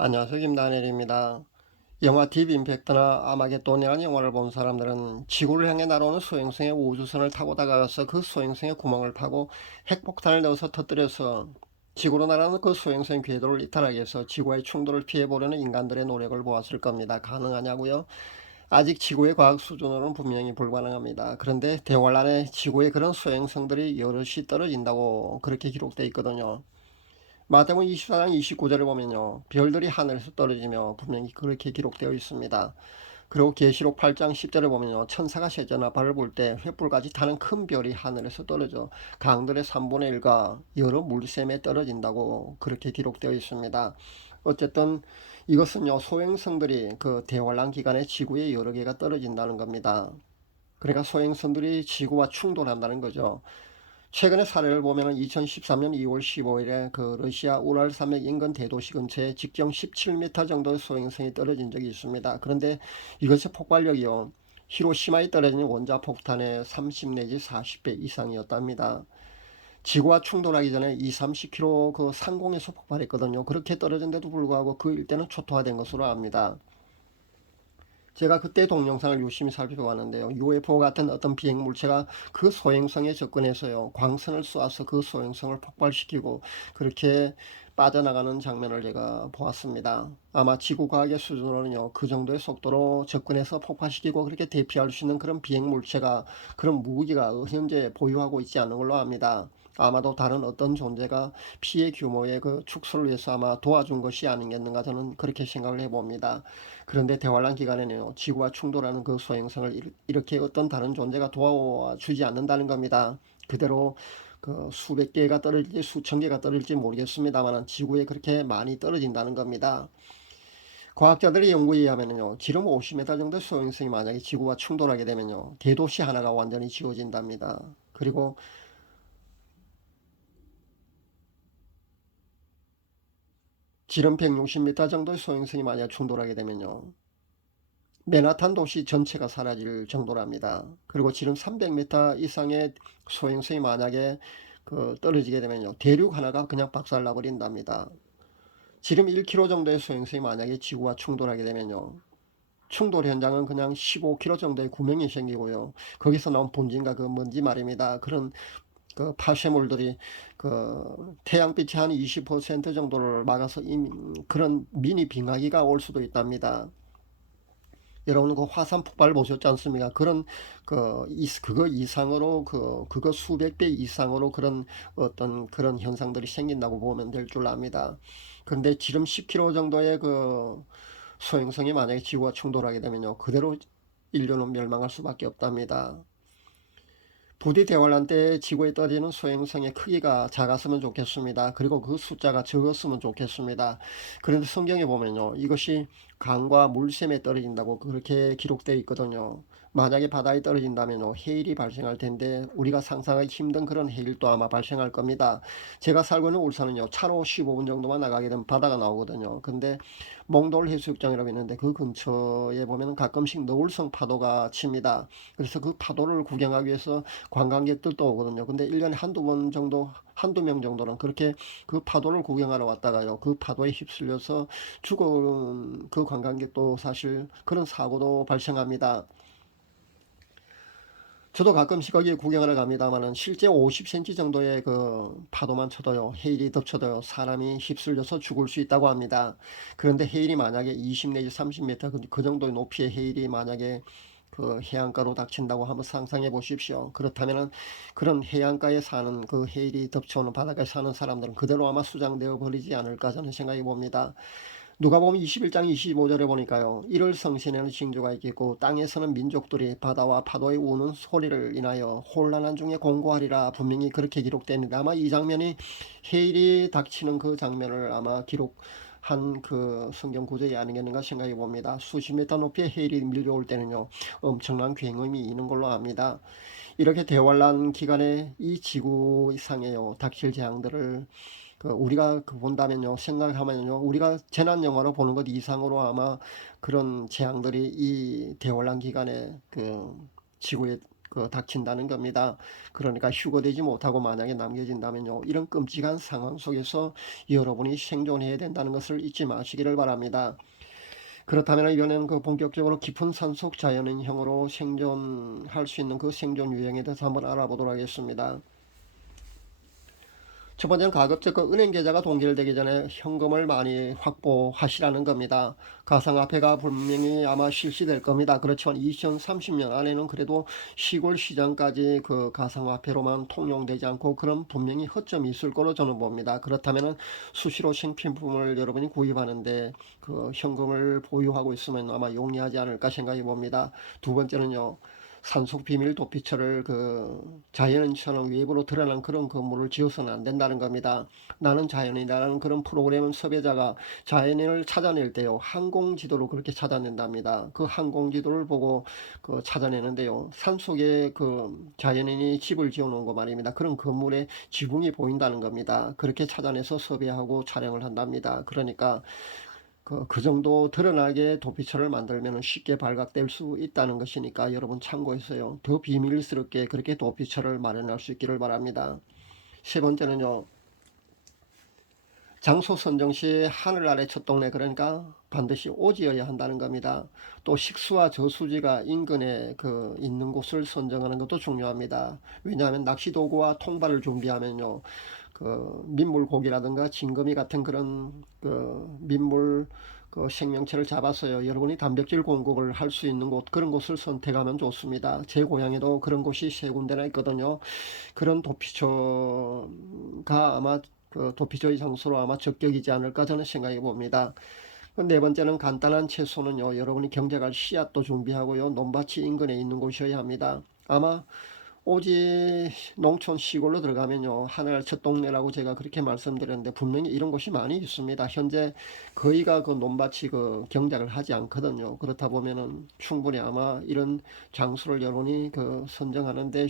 안녕하세요. 김다니엘입니다. 영화 딥 임팩트나 아마겟돈이라는 영화를 본 사람들은 지구를 향해 날아오는 소행성의 우주선을 타고 다가가서 그 소행성의 구멍을 파고 핵폭탄을 넣어서 터뜨려서 지구로 날아오는 그 소행성의 궤도를 이탈하게 해서 지구와의 충돌을 피해보려는 인간들의 노력을 보았을 겁니다. 가능하냐고요? 아직 지구의 과학 수준으로는 분명히 불가능합니다. 그런데 대활 안에 지구의 그런 소행성들이 여럿이 떨어진다고 그렇게 기록되어 있거든요. 마태복음 24장 29절을 보면요, 별들이 하늘에서 떨어지며 분명히 그렇게 기록되어 있습니다. 그리고 계시록 8장 10절을 보면요, 천사가 세자나 발을 볼 때 횃불까지 타는 큰 별이 하늘에서 떨어져 강들의 3분의 1과 여러 물샘에 떨어진다고 그렇게 기록되어 있습니다. 어쨌든 이것은요, 소행성들이 그 대환란 기간에 지구에 여러 개가 떨어진다는 겁니다. 그러니까 소행성들이 지구와 충돌한다는 거죠. 최근의 사례를 보면 2013년 2월 15일에 그 러시아 우랄 산맥 인근 대도시 근처에 직경 17m 정도의 소행성이 떨어진 적이 있습니다. 그런데 이것의 폭발력이요, 히로시마에 떨어진 원자폭탄의 30 내지 40배 이상이었답니다. 지구와 충돌하기 전에 2, 30km 그 상공에서 폭발했거든요. 그렇게 떨어진데도 불구하고 그 일대는 초토화된 것으로 압니다. 제가 그때 동영상을 유심히 살펴봤는데요, UFO 같은 어떤 비행 물체가 그 소행성에 접근해서요, 광선을 쏘아서 그 소행성을 폭발시키고 그렇게 빠져나가는 장면을 제가 보았습니다. 아마 지구과학의 수준으로는요, 그 정도의 속도로 접근해서 폭파시키고 그렇게 대피할 수 있는 그런 비행 물체가, 그런 무기가 현재 보유하고 있지 않은 걸로 압니다. 아마도 다른 어떤 존재가 피해 규모의 그 축소를 위해서 아마 도와준 것이 아니겠는가, 저는 그렇게 생각을 해봅니다. 그런데 대환란 기간에는 지구와 충돌하는 그 소행성을 이렇게 어떤 다른 존재가 도와주지 않는다는 겁니다. 그대로 그 수백 개가 떨어질지 수천 개가 떨어질지 모르겠습니다만 지구에 그렇게 많이 떨어진다는 겁니다. 과학자들의 연구에 의하면요, 지름 50m 정도의 소행성이 만약에 지구와 충돌하게 되면요, 대도시 하나가 완전히 지워진답니다. 그리고 지름 160m 정도의 소행성이 만약 충돌하게 되면요, 맨하탄 도시 전체가 사라질 정도랍니다. 그리고 지름 300m 이상의 소행성이 만약에 그 떨어지게 되면요, 대륙 하나가 그냥 박살나 버린답니다. 지름 1km 정도의 소행성이 만약에 지구와 충돌하게 되면요, 충돌 현장은 그냥 15km 정도의 구멍이 생기고요, 거기서 나온 분진과 그 먼지 말입니다. 그런 그 파쇄물들이 그 태양빛이 한 20% 정도를 막아서 이미 그런 미니 빙하기가 올 수도 있답니다. 여러분 그 화산 폭발 보셨지 않습니까? 그런 그거 이상으로 그거 수백 배 이상으로 그런 어떤 그런 현상들이 생긴다고 보면 될 줄 압니다. 그런데 지름 10km 정도의 그 소행성이 만약에 지구와 충돌하게 되면요, 그대로 인류는 멸망할 수밖에 없답니다. 부디 대환란 때 지구에 떨어지는 소행성의 크기가 작았으면 좋겠습니다. 그리고 그 숫자가 적었으면 좋겠습니다. 그런데 성경에 보면요, 이것이 강과 물샘에 떨어진다고 그렇게 기록되어 있거든요. 만약에 바다에 떨어진다면 해일이 발생할 텐데 우리가 상상하기 힘든 그런 해일도 아마 발생할 겁니다. 제가 살고 있는 울산은요, 차로 15분 정도만 나가게 되면 바다가 나오거든요. 근데 몽돌 해수욕장이라고 있는데 그 근처에 보면 가끔씩 너울성 파도가 칩니다. 그래서 그 파도를 구경하기 위해서 관광객들도 오거든요. 근데 1년에 한두 번 정도, 한두 명 정도는 그렇게 그 파도를 구경하러 왔다가요, 그 파도에 휩쓸려서 죽은 그 관광객도 사실 그런 사고도 발생합니다. 저도 가끔씩 거기 구경하러 갑니다만은 실제 50cm 정도의 그 파도만 쳐도요, 해일이 덮쳐도요, 사람이 휩쓸려서 죽을 수 있다고 합니다. 그런데 해일이 만약에 20 내지 30m 그 정도의 높이의 해일이 만약에 그 해안가로 닥친다고 한번 상상해 보십시오. 그렇다면은 그런 해안가에 사는 그 해일이 덮쳐오는 바닷가에 사는 사람들은 그대로 아마 수장되어 버리지 않을까 저는 생각해 봅니다. 누가복음 21장 25절에 보니까요, 이를 성신에는 징조가 있겠고 땅에서는 민족들이 바다와 파도의 우는 소리를 인하여 혼란한 중에 공고하리라, 분명히 그렇게 기록되는데 아마 이 장면이 해일이 닥치는 그 장면을 아마 기록한 그 성경 구절이 아니겠는가 생각해 봅니다. 수십 미터 높이의 해일이 밀려올 때는요, 엄청난 굉음이 있는 걸로 압니다. 이렇게 대환란 기간에 이 지구상에요, 닥칠 재앙들을 우리가 본다면요, 생각하면요, 우리가 재난 영화로 보는 것 이상으로 아마 그런 재앙들이 이 대환란 기간에 그 지구에 닥친다는 겁니다. 그러니까 휴거되지 못하고 만약에 남겨진다면요, 이런 끔찍한 상황 속에서 여러분이 생존해야 된다는 것을 잊지 마시기를 바랍니다. 그렇다면 이번에는 본격적으로 깊은 산속 자연인형으로 생존할 수 있는 생존 유형에 대해서 한번 알아보도록 하겠습니다. 첫 번째는 가급적 은행 계좌가 동결되기 전에 현금을 많이 확보하시라는 겁니다. 가상화폐가 분명히 아마 실시될 겁니다. 그렇지만 2030년 안에는 그래도 시골 시장까지 가상화폐로만 통용되지 않고 그런 분명히 허점이 있을 거로 저는 봅니다. 그렇다면 수시로 생필품을 여러분이 구입하는데 현금을 보유하고 있으면 아마 용이하지 않을까 생각해 봅니다. 두 번째는요, 산속 비밀 도피처를 자연인처럼 외부로 드러난 그런 건물을 지어서는 안 된다는 겁니다. 나는 자연인이라는 그런 프로그램은 섭외자가 자연인을 찾아낼 때요, 항공지도로 그렇게 찾아낸답니다. 그 항공지도를 보고 찾아내는데요, 산속에 자연인이 집을 지어놓은 거 말입니다. 그런 건물에 지붕이 보인다는 겁니다. 그렇게 찾아내서 섭외하고 촬영을 한답니다. 그러니까 그 정도 드러나게 도피처를 만들면 쉽게 발각될 수 있다는 것이니까 여러분 참고해서요, 더 비밀스럽게 그렇게 도피처를 마련할 수 있기를 바랍니다. 세 번째는요, 장소 선정 시 하늘 아래 첫 동네, 그러니까 반드시 오지어야 한다는 겁니다. 또 식수와 저수지가 인근에 있는 곳을 선정하는 것도 중요합니다. 왜냐하면 낚시 도구와 통발을 준비하면요, 민물 고기라든가 징거미 같은 그런 민물 생명체를 잡아서요, 여러분이 단백질 공급을 할 수 있는 곳, 그런 곳을 선택하면 좋습니다. 제 고향에도 그런 곳이 세 군데나 있거든요. 그런 도피처가 아마 도피처의 장소로 아마 적격이지 않을까 저는 생각해 봅니다. 네 번째는 간단한 채소는요, 여러분이 경작할 씨앗도 준비하고요, 논밭이 인근에 있는 곳이어야 합니다. 아마 오지 농촌 시골로 들어가면요, 하늘 첫 동네라고 제가 그렇게 말씀드렸는데 분명히 이런 곳이 많이 있습니다. 현재 거의가 논밭이 경작을 하지 않거든요. 그렇다 보면은 충분히 아마 이런 장소를 여러분이 선정하는데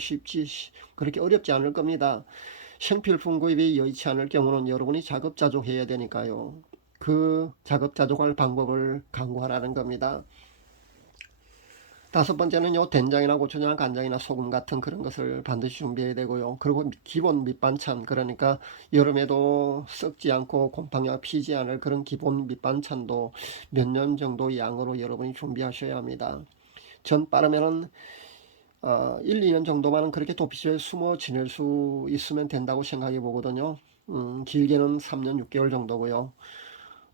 그렇게 어렵지 않을 겁니다. 생필품 구입이 여의치 않을 경우는 여러분이 자급자족해야 되니까요, 그 자급자족할 방법을 강구하라는 겁니다. 다섯 번째는요, 된장이나 고추장, 간장이나 소금 같은 그런 것을 반드시 준비해야 되고요. 그리고 기본 밑반찬, 그러니까 여름에도 썩지 않고 곰팡이가 피지 않을 그런 기본 밑반찬도 몇 년 정도 양으로 여러분이 준비하셔야 합니다. 전 빠르면은 1, 2년 정도만은 그렇게 도피처에 숨어 지낼 수 있으면 된다고 생각해 보거든요. 길게는 3년 6개월 정도고요.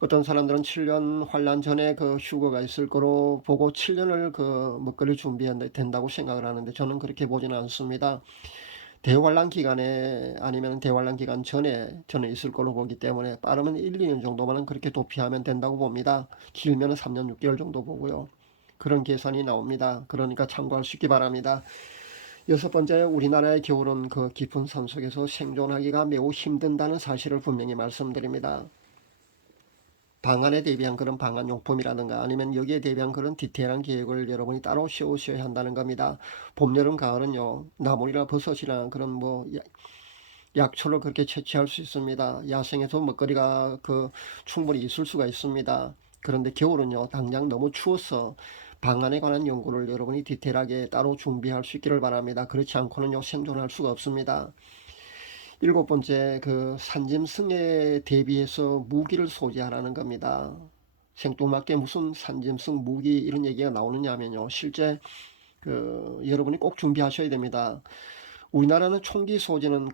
어떤 사람들은 7년 환란 전에 휴거가 있을 거로 보고 7년을 먹거리 준비해야 된다고 생각을 하는데 저는 그렇게 보지는 않습니다. 대환란 기간에 아니면 대환란 기간 전에 저는 있을 걸로 보기 때문에 빠르면 1, 2년 정도만은 그렇게 도피하면 된다고 봅니다. 길면 3년 6개월 정도 보고요. 그런 계산이 나옵니다. 그러니까 참고할 수 있기 바랍니다. 여섯 번째, 우리나라의 겨울은 깊은 산속에서 생존하기가 매우 힘든다는 사실을 분명히 말씀드립니다. 방안에 대비한 그런 방안용품이라든가 아니면 여기에 대비한 그런 디테일한 계획을 여러분이 따로 세우셔야 한다는 겁니다. 봄, 여름, 가을은요, 나물이나 버섯이나 그런 약초를 그렇게 채취할 수 있습니다. 야생에서 먹거리가 충분히 있을 수가 있습니다. 그런데 겨울은요, 당장 너무 추워서 방안에 관한 연구를 여러분이 디테일하게 따로 준비할 수 있기를 바랍니다. 그렇지 않고는요, 생존할 수가 없습니다. 일곱 번째, 산짐승에 대비해서 무기를 소지하라는 겁니다. 생뚱맞게 무슨 산짐승 무기 이런 얘기가 나오느냐면요, 실제 여러분이 꼭 준비하셔야 됩니다. 우리나라는 총기 소지는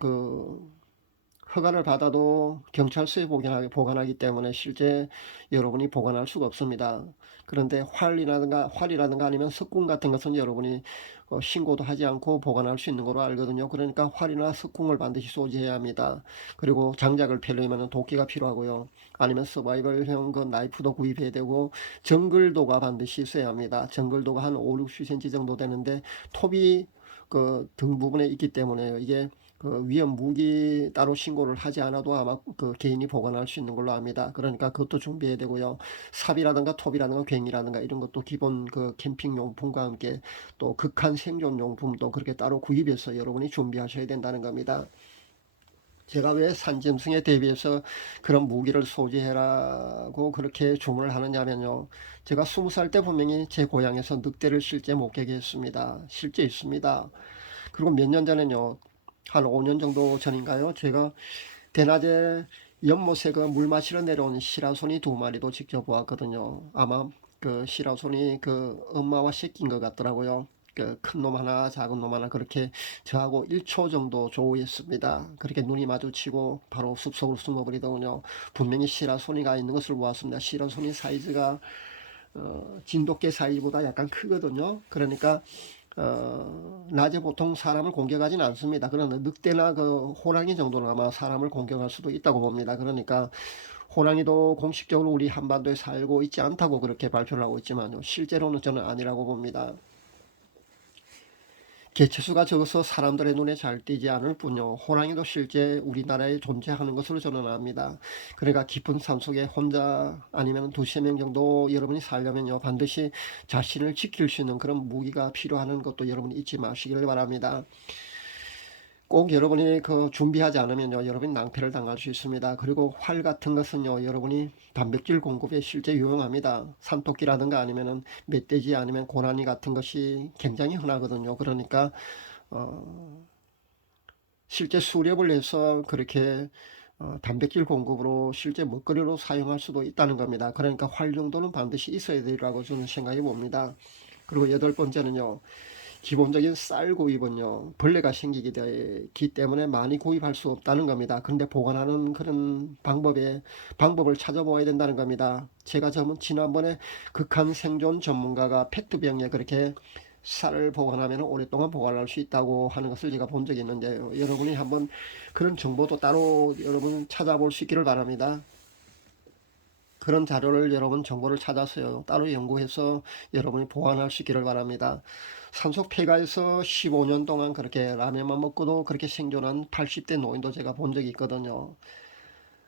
허가를 받아도 경찰서에 보관하기 때문에 실제 여러분이 보관할 수가 없습니다. 그런데 활이라든가 아니면 석궁 같은 것은 여러분이 신고도 하지 않고 보관할 수 있는 걸로 알거든요. 그러니까 활이나 석궁을 반드시 소지해야 합니다. 그리고 장작을 펴려면 도끼가 필요하고요. 아니면 서바이벌형 나이프도 구입해야 되고, 정글도가 반드시 있어야 합니다. 정글도가 한 5, 60cm 정도 되는데 톱이 등 부분에 있기 때문에 이게 위험 무기 따로 신고를 하지 않아도 아마 개인이 보관할 수 있는 걸로 압니다. 그러니까 그것도 준비해야 되고요. 삽이라든가 톱이라든가 괭이라든가 이런 것도 기본 캠핑 용품과 함께 또 극한 생존 용품도 그렇게 따로 구입해서 여러분이 준비하셔야 된다는 겁니다. 제가 왜 산짐승에 대비해서 그런 무기를 소지해라고 그렇게 주문을 하느냐면요. 제가 20살 때 분명히 제 고향에서 늑대를 실제 목격했습니다. 실제 있습니다. 그리고 몇 년 전에는요. 한 5년 정도 전인가요? 제가 대낮에 연못에 그 물 마시러 내려온 시라소니 2마리도 직접 보았거든요. 아마 그 시라소니 그 엄마와 새끼인 것 같더라고요. 그 큰 놈 하나 작은 놈 하나 그렇게 저하고 1초 정도 조우했습니다. 그렇게 눈이 마주치고 바로 숲속으로 숨어버리더군요. 분명히 시라소니가 있는 것을 보았습니다. 시라소니 사이즈가 진돗개 사이즈보다 약간 크거든요. 그러니까 낮에 보통 사람을 공격하진 않습니다. 그러나 늑대나 그 호랑이 정도는 아마 사람을 공격할 수도 있다고 봅니다. 그러니까 호랑이도 공식적으로 우리 한반도에 살고 있지 않다고 그렇게 발표를 하고 있지만요. 실제로는 저는 아니라고 봅니다. 개체수가 적어서 사람들의 눈에 잘 띄지 않을 뿐요. 호랑이도 실제 우리나라에 존재하는 것으로 저는 압니다. 그러니까 깊은 산속에 혼자 아니면 두세 명 정도 여러분이 살려면요. 반드시 자신을 지킬 수 있는 그런 무기가 필요한 것도 여러분이 잊지 마시길 바랍니다. 꼭 여러분이 그 준비하지 않으면요, 여러분이 낭패를 당할 수 있습니다. 그리고 활 같은 것은요, 여러분이 단백질 공급에 실제 유용합니다. 산토끼라든가 아니면은 멧돼지 아니면 고라니 같은 것이 굉장히 흔하거든요. 그러니까 실제 수렵을 해서 그렇게 단백질 공급으로 실제 먹거리로 사용할 수도 있다는 겁니다. 그러니까 활 정도는 반드시 있어야 되리라고 저는 생각해 봅니다. 그리고 여덟 번째는요. 기본적인 쌀 구입은요, 벌레가 생기기 때문에 많이 구입할 수 없다는 겁니다. 그런데 보관하는 그런 방법을 찾아보아야 된다는 겁니다. 제가 지난번에 극한 생존 전문가가 페트병에 그렇게 쌀을 보관하면 오랫동안 보관할 수 있다고 하는 것을 제가 본 적이 있는데요. 여러분이 한번 그런 정보도 따로 여러분 찾아볼 수 있기를 바랍니다. 그런 자료를 여러분 정보를 찾아서요. 따로 연구해서 여러분이 보완할 수 있기를 바랍니다. 산속 폐가에서 15년 동안 그렇게 라면만 먹고도 그렇게 생존한 80대 노인도 제가 본 적이 있거든요.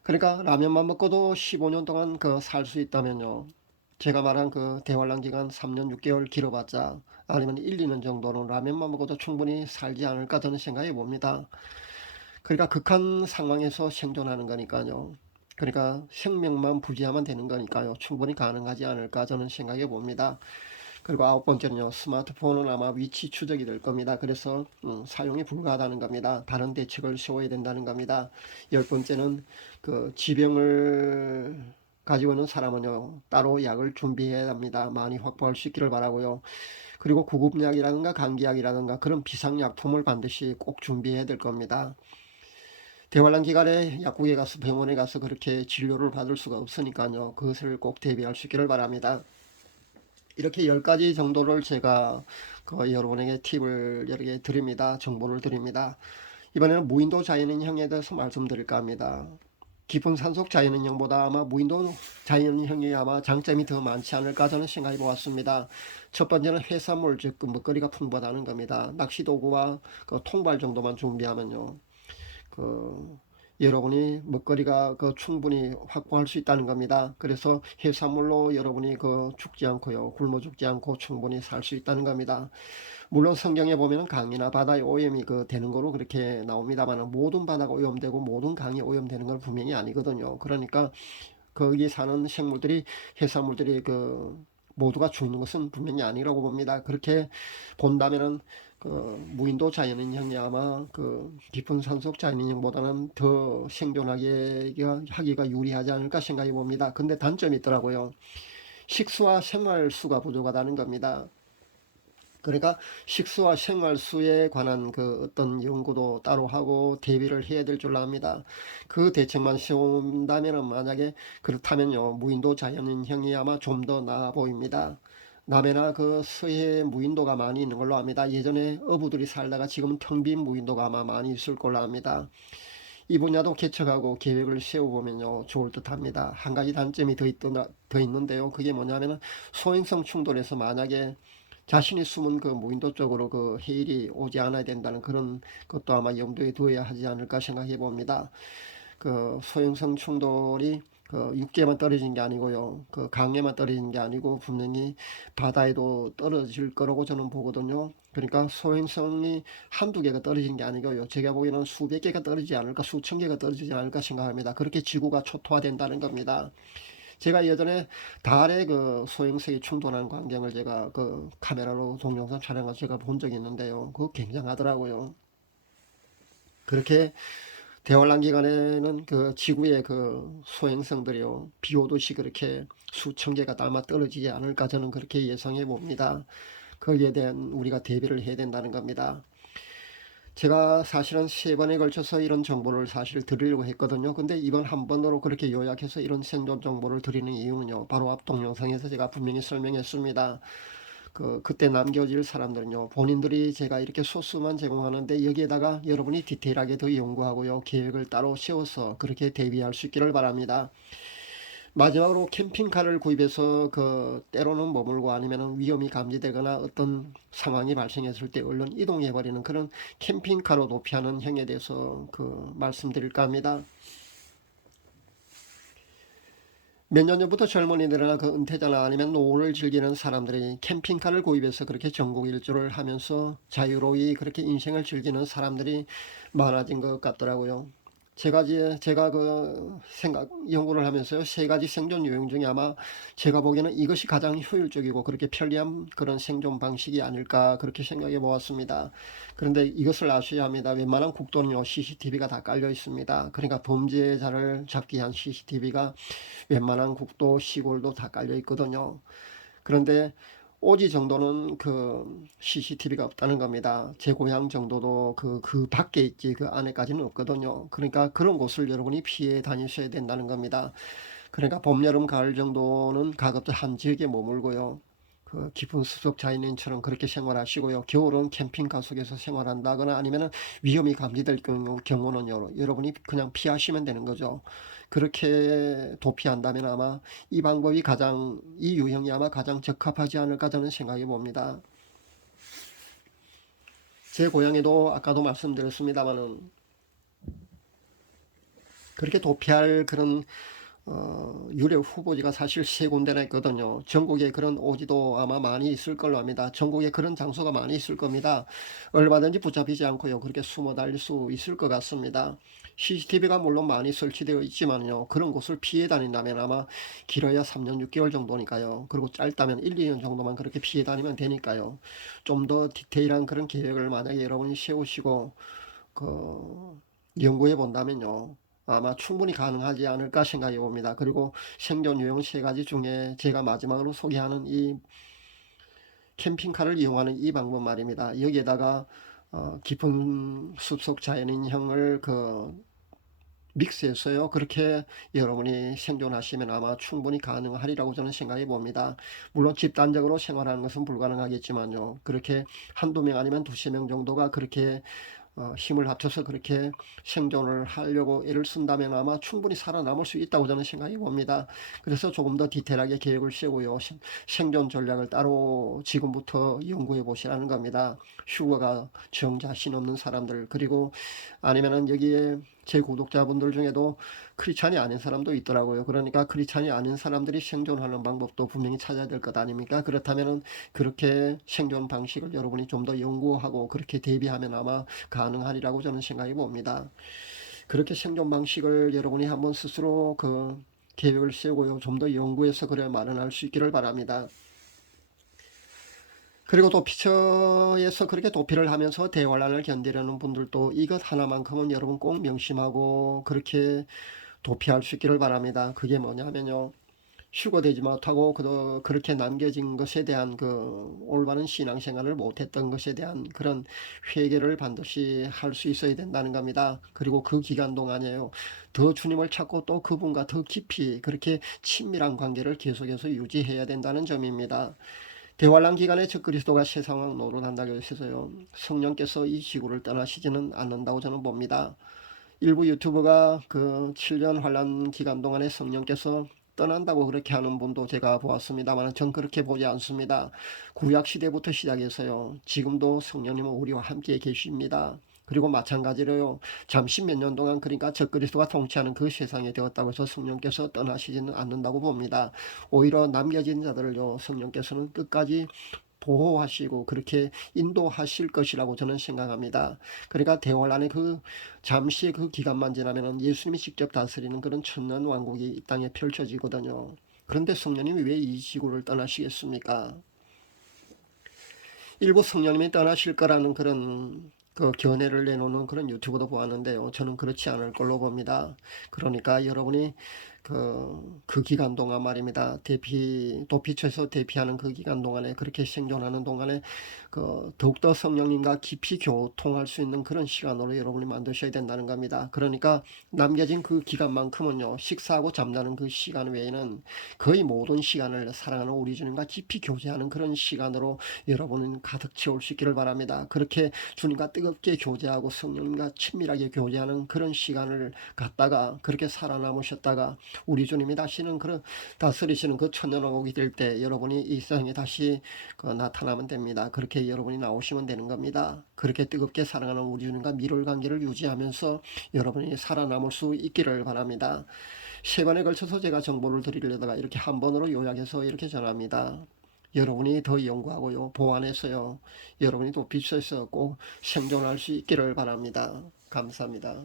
그러니까 라면만 먹고도 15년 동안 그 살 수 있다면요. 제가 말한 그 대환란 기간 3년 6개월 길어봤자 아니면 1, 2년 정도는 라면만 먹어도 충분히 살지 않을까 저는 생각해 봅니다. 그러니까 극한 상황에서 생존하는 거니까요. 그러니까 생명만 부지하면 되는 거니까요. 충분히 가능하지 않을까 저는 생각해 봅니다. 그리고 아홉 번째는요. 스마트폰은 아마 위치 추적이 될 겁니다. 그래서 사용이 불가하다는 겁니다. 다른 대책을 세워야 된다는 겁니다. 열 번째는 그 지병을 가지고 있는 사람은요. 따로 약을 준비해야 합니다. 많이 확보할 수 있기를 바라고요. 그리고 구급약이라든가 감기약이라든가 그런 비상약품을 반드시 꼭 준비해야 될 겁니다. 대환란 기간에 약국에 가서 병원에 가서 그렇게 진료를 받을 수가 없으니까요. 그것을 꼭 대비할 수 있기를 바랍니다. 이렇게 10가지 정도를 제가 여러분에게 팁을 여러 개 드립니다. 정보를 드립니다. 이번에는 무인도 자연인형에 대해서 말씀드릴까 합니다. 깊은 산속 자연인형보다 아마 무인도 자연인형이 아마 장점이 더 많지 않을까 저는 생각해 보았습니다. 첫 번째는 해산물 즉 먹거리가 풍부하다는 겁니다. 낚시도구와 그 통발 정도만 준비하면요. 그 여러분이 먹거리가 충분히 확보할 수 있다는 겁니다. 그래서 해산물로 여러분이 죽지 않고요, 굶어 죽지 않고 충분히 살 수 있다는 겁니다. 물론 성경에 보면은 강이나 바다의 오염이 되는 거로 그렇게 나옵니다만 모든 바다가 오염되고 모든 강이 오염되는 건 분명히 아니거든요. 그러니까 거기 사는 생물들이 해산물들이 모두가 죽는 것은 분명히 아니라고 봅니다. 그렇게 본다면은 무인도 자연인형이 아마 깊은 산속 자연인형보다는 더 생존하기가 유리하지 않을까 생각해 봅니다. 근데 단점이 있더라고요. 식수와 생활수가 부족하다는 겁니다. 그러니까 식수와 생활수에 관한 어떤 연구도 따로 하고 대비를 해야 될 줄 압니다. 그 대책만 세운다면 만약에 그렇다면요, 무인도 자연인형이 아마 좀 더 나아 보입니다. 남해나 서해 무인도가 많이 있는 걸로 압니다. 예전에 어부들이 살다가 지금은 텅 빈 무인도가 아마 많이 있을 걸로 압니다. 이 분야도 개척하고 계획을 세워보면요, 좋을 듯 합니다. 한 가지 단점이 더 있는데요. 그게 뭐냐면은 소행성 충돌에서 만약에 자신이 숨은 무인도 쪽으로 해일이 오지 않아야 된다는 그런 것도 아마 염두에 두어야 하지 않을까 생각해 봅니다. 소행성 충돌이 육지에만 떨어진 게 아니고요. 강에만 떨어진 게 아니고 분명히 바다에도 떨어질 거라고 저는 보거든요. 그러니까 소행성이 한두 개가 떨어진 게 아니고요. 제가 보기에는 수백 개가 떨어지지 않을까, 수천 개가 떨어지지 않을까 생각합니다. 그렇게 지구가 초토화된다는 겁니다. 제가 예전에 달에 그 소행성이 충돌하는 광경을 제가 그 카메라로 동영상 촬영해서 제가 본 적이 있는데요. 그거 굉장하더라고요. 그렇게 대환란 기간에는 그 지구의 그 소행성들이요, 비 오듯이 그렇게 수천 개가 닮아 떨어지지 않을까 저는 그렇게 예상해 봅니다. 거기에 대한 우리가 대비를 해야 된다는 겁니다. 제가 사실은 세 번에 걸쳐서 이런 정보를 사실 드리려고 했거든요. 근데 이번 한 번으로 그렇게 요약해서 이런 생존 정보를 드리는 이유는요, 바로 앞 동영상에서 제가 분명히 설명했습니다. 그때 남겨질 사람들은요, 본인들이 제가 이렇게 소스만 제공하는데 여기에다가 여러분이 디테일하게 더 연구하고요, 계획을 따로 세워서 그렇게 대비할 수 있기를 바랍니다. 마지막으로 캠핑카를 구입해서 그 때로는 머물고 아니면 위험이 감지되거나 어떤 상황이 발생했을 때 얼른 이동해 버리는 그런 캠핑카로 도피하는 행위에 대해서 말씀드릴까 합니다. 몇 년 전부터 젊은이들이나 그 은퇴자나 아니면 노후를 즐기는 사람들이 캠핑카를 구입해서 그렇게 전국 일주를 하면서 자유로이 그렇게 인생을 즐기는 사람들이 많아진 것 같더라고요. 제가 연구를 하면서요, 세 가지 생존 요령 중에 아마 제가 보기에는 이것이 가장 효율적이고 그렇게 편리한 그런 생존 방식이 아닐까 그렇게 생각해 보았습니다. 그런데 이것을 아셔야 합니다. 웬만한 국도는요, CCTV가 다 깔려 있습니다. 그러니까 범죄자를 잡기 위한 CCTV가 웬만한 국도, 시골도 다 깔려 있거든요. 그런데 오지 정도는 그 CCTV가 없다는 겁니다. 제 고향 정도도 그 밖에 있지 그 안에까지는 없거든요. 그러니까 그런 곳을 여러분이 피해 다니셔야 된다는 겁니다. 그러니까 봄, 여름, 가을 정도는 가급적 한 지역에 머물고요. 그 깊은 숲속 자연인처럼 그렇게 생활하시고요. 겨울은 캠핑카 속에서 생활한다거나 아니면 위험이 감지될 경우는 여러분이 그냥 피하시면 되는 거죠. 그렇게 도피한다면 아마 이 유형이 아마 가장 적합하지 않을까 저는 생각해 봅니다. 제 고향에도 아까도 말씀드렸습니다만은 그렇게 도피할 그런 유력 후보지가 사실 세 군데나 있거든요. 전국에 그런 오지도 아마 많이 있을 걸로 합니다. 전국에 그런 장소가 많이 있을 겁니다. 얼마든지 붙잡히지 않고요, 그렇게 숨어 달릴 수 있을 것 같습니다. CCTV가 물론 많이 설치되어 있지만요, 그런 곳을 피해 다닌다면 아마 길어야 3년 6개월 정도니까요. 그리고 짧다면 1, 2년 정도만 그렇게 피해 다니면 되니까요. 좀 더 디테일한 그런 계획을 만약에 여러분이 세우시고 연구해 본다면요, 아마 충분히 가능하지 않을까 생각해 봅니다. 그리고 생존 유형 세 가지 중에 제가 마지막으로 소개하는 이 캠핑카를 이용하는 이 방법 말입니다. 여기에다가 깊은 숲속 자연인형을 믹스해서요, 그렇게 여러분이 생존하시면 아마 충분히 가능하리라고 저는 생각해 봅니다. 물론 집단적으로 생활하는 것은 불가능하겠지만요, 그렇게 한두 명 아니면 두세 명 정도가 그렇게 힘을 합쳐서 그렇게 생존을 하려고 애를 쓴다면 아마 충분히 살아남을 수 있다고 저는 생각해 봅니다. 그래서 조금 더 디테일하게 계획을 세우고요, 생존 전략을 따로 지금부터 연구해 보시라는 겁니다. 휴가가 정 자신 없는 사람들, 그리고 아니면은 여기에 제 구독자분들 중에도 크리스찬이 아닌 사람도 있더라고요. 그러니까 크리스찬이 아닌 사람들이 생존하는 방법도 분명히 찾아야 될 것 아닙니까? 그렇다면은 그렇게 생존 방식을 여러분이 좀 더 연구하고 그렇게 대비하면 아마 가능하리라고 저는 생각해 봅니다. 그렇게 생존 방식을 여러분이 한번 스스로 계획을 세우고요, 좀 더 연구해서 그래 마련할 수 있기를 바랍니다. 그리고 도피처에서 그렇게 도피를 하면서 대환란을 견디려는 분들도 이것 하나만큼은 여러분 꼭 명심하고 그렇게 도피할 수 있기를 바랍니다. 그게 뭐냐면요, 휴거되지 못하고 그렇게 남겨진 것에 대한 올바른 신앙생활을 못했던 것에 대한 그런 회개를 반드시 할 수 있어야 된다는 겁니다. 그리고 그 기간 동안에요, 더 주님을 찾고 또 그분과 더 깊이 그렇게 친밀한 관계를 계속해서 유지해야 된다는 점입니다. 대환란 기간에 적그리스도가 세상을 노릇한다고 해서요, 성령께서 이 지구를 떠나시지는 않는다고 저는 봅니다. 일부 유튜버가 그 7년 환란 기간 동안에 성령께서 떠난다고 그렇게 하는 분도 제가 보았습니다만 전 그렇게 보지 않습니다. 구약 시대부터 시작해서요, 지금도 성령님은 우리와 함께 계십니다. 그리고 마찬가지로요, 잠시 몇 년 동안, 그러니까 적그리스도가 통치하는 그 세상에 되었다고 해서 성령께서 떠나시지는 않는다고 봅니다. 오히려 남겨진 자들을요, 성령께서는 끝까지 보호하시고 그렇게 인도하실 것이라고 저는 생각합니다. 그러니까 대월 안에 그 잠시 그 기간만 지나면은 예수님이 직접 다스리는 그런 천년 왕국이 이 땅에 펼쳐지거든요. 그런데 성령님이 왜 이 지구를 떠나시겠습니까? 일부 성령님이 떠나실 거라는 그런 그 견해를 내놓는 그런 유튜브도 보았는데요. 저는 그렇지 않을 걸로 봅니다. 그러니까 여러분이 그 기간 동안 말입니다. 도피처에서 대피하는 그 기간 동안에 그렇게 생존하는 동안에 더욱더 성령님과 깊이 교통할 수 있는 그런 시간으로 여러분이 만드셔야 된다는 겁니다. 그러니까 남겨진 그 기간만큼은요, 식사하고 잠자는 그 시간 외에는 거의 모든 시간을 사랑하는 우리 주님과 깊이 교제하는 그런 시간으로 여러분은 가득 채울 수 있기를 바랍니다. 그렇게 주님과 뜨겁게 교제하고 성령님과 친밀하게 교제하는 그런 시간을 갖다가 그렇게 살아남으셨다가 우리 주님이 다스리시는 그 천년왕국이 될 때 여러분이 이 세상에 다시 나타나면 됩니다. 그렇게 여러분이 나오시면 되는 겁니다. 그렇게 뜨겁게 사랑하는 우리 주님과 밀월 관계를 유지하면서 여러분이 살아남을 수 있기를 바랍니다. 세 번에 걸쳐서 제가 정보를 드리려다가 이렇게 한 번으로 요약해서 이렇게 전합니다. 여러분이 더 연구하고요, 보완해서요, 여러분이 또 빛에서 꼭 생존할 수 있기를 바랍니다. 감사합니다.